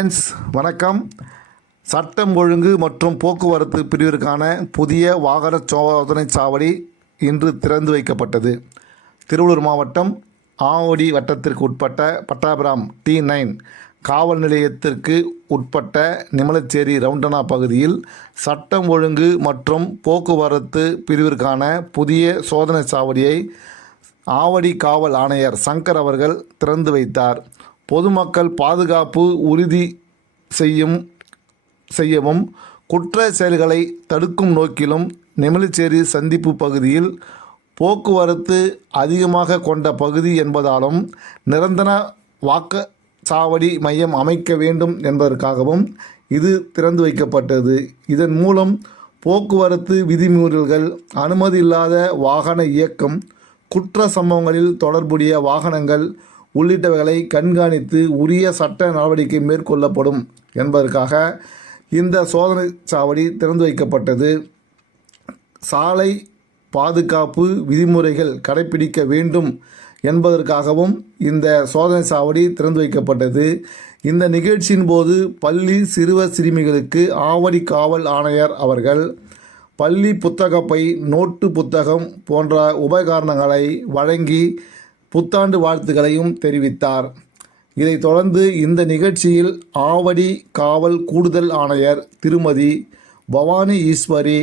Friends, வணக்கம். சட்டம் ஒழுங்கு மற்றும் போக்குவரத்து பிரிவிற்கான புதிய வாகன சோதனை சாவடி இன்று திறந்து வைக்கப்பட்டது. திருவள்ளூர் மாவட்டம் ஆவடி வட்டத்திற்கு உட்பட்ட பட்டாபிராம் T9 காவல் நிலையத்திற்கு உட்பட்ட நிமலச்சேரி ரவுண்டனா பகுதியில் சட்டம் ஒழுங்கு மற்றும் போக்குவரத்து பிரிவிற்கான புதிய சோதனை சாவடியை ஆவடி காவல் ஆணையர் சங்கர் அவர்கள் திறந்து வைத்தார். பொதுமக்கள் பாதுகாப்பு உறுதி செய்யவும் குற்ற செயல்களை தடுக்கும் நோக்கிலும் நெமிலிச்சேரி சந்திப்பு பகுதியில் போக்குவரத்து அதிகமாக கொண்ட பகுதி என்பதாலும் நிரந்தர வாக்குச்சாவடி மையம் அமைக்க வேண்டும் என்பதற்காகவும் இது திறந்து வைக்கப்பட்டது. இதன் மூலம் போக்குவரத்து விதிமீறல்கள், அனுமதி இல்லாத வாகன இயக்கம், குற்ற சம்பவங்களில் தொடர்புடைய வாகனங்கள் உள்ளிட்டவைகளை கண்காணித்து உரிய சட்ட நடவடிக்கை மேற்கொள்ளப்படும் என்பதற்காக இந்த சோதனை சாவடி திறந்து வைக்கப்பட்டது. சாலை பாதுகாப்பு விதிமுறைகள் கடைபிடிக்க வேண்டும் என்பதற்காகவும் இந்த சோதனை சாவடி திறந்து வைக்கப்பட்டது. இந்த நிகழ்ச்சியின் போது பள்ளி சிறுவர் சிறுமிகளுக்கு ஆவடி காவல் ஆணையர் அவர்கள் பள்ளி புத்தகப்பை, நோட்டு புத்தகம் போன்ற உபகரணங்களை வழங்கி புத்தாண்டு வாழ்த்துக்களையும் தெரிவித்தார். இதைத் தொடர்ந்து இந்த நிகழ்ச்சியில் ஆவடி காவல் கூடுதல் ஆணையர் திருமதி பவானி ஈஸ்வரி,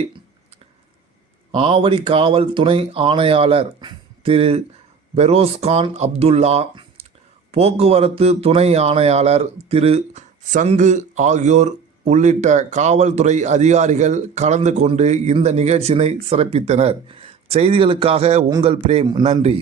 ஆவடி காவல் துணை ஆணையாளர் திரு பெரோஸ்கான் அப்துல்லா, போக்குவரத்து துணை ஆணையாளர் திரு சங்கு ஆகியோர் உள்ளிட்ட காவல்துறை அதிகாரிகள் கலந்து கொண்டு இந்த நிகழ்ச்சியினை சிறப்பித்தனர். செய்திகளுக்காக உங்கள் பிரேம். நன்றி.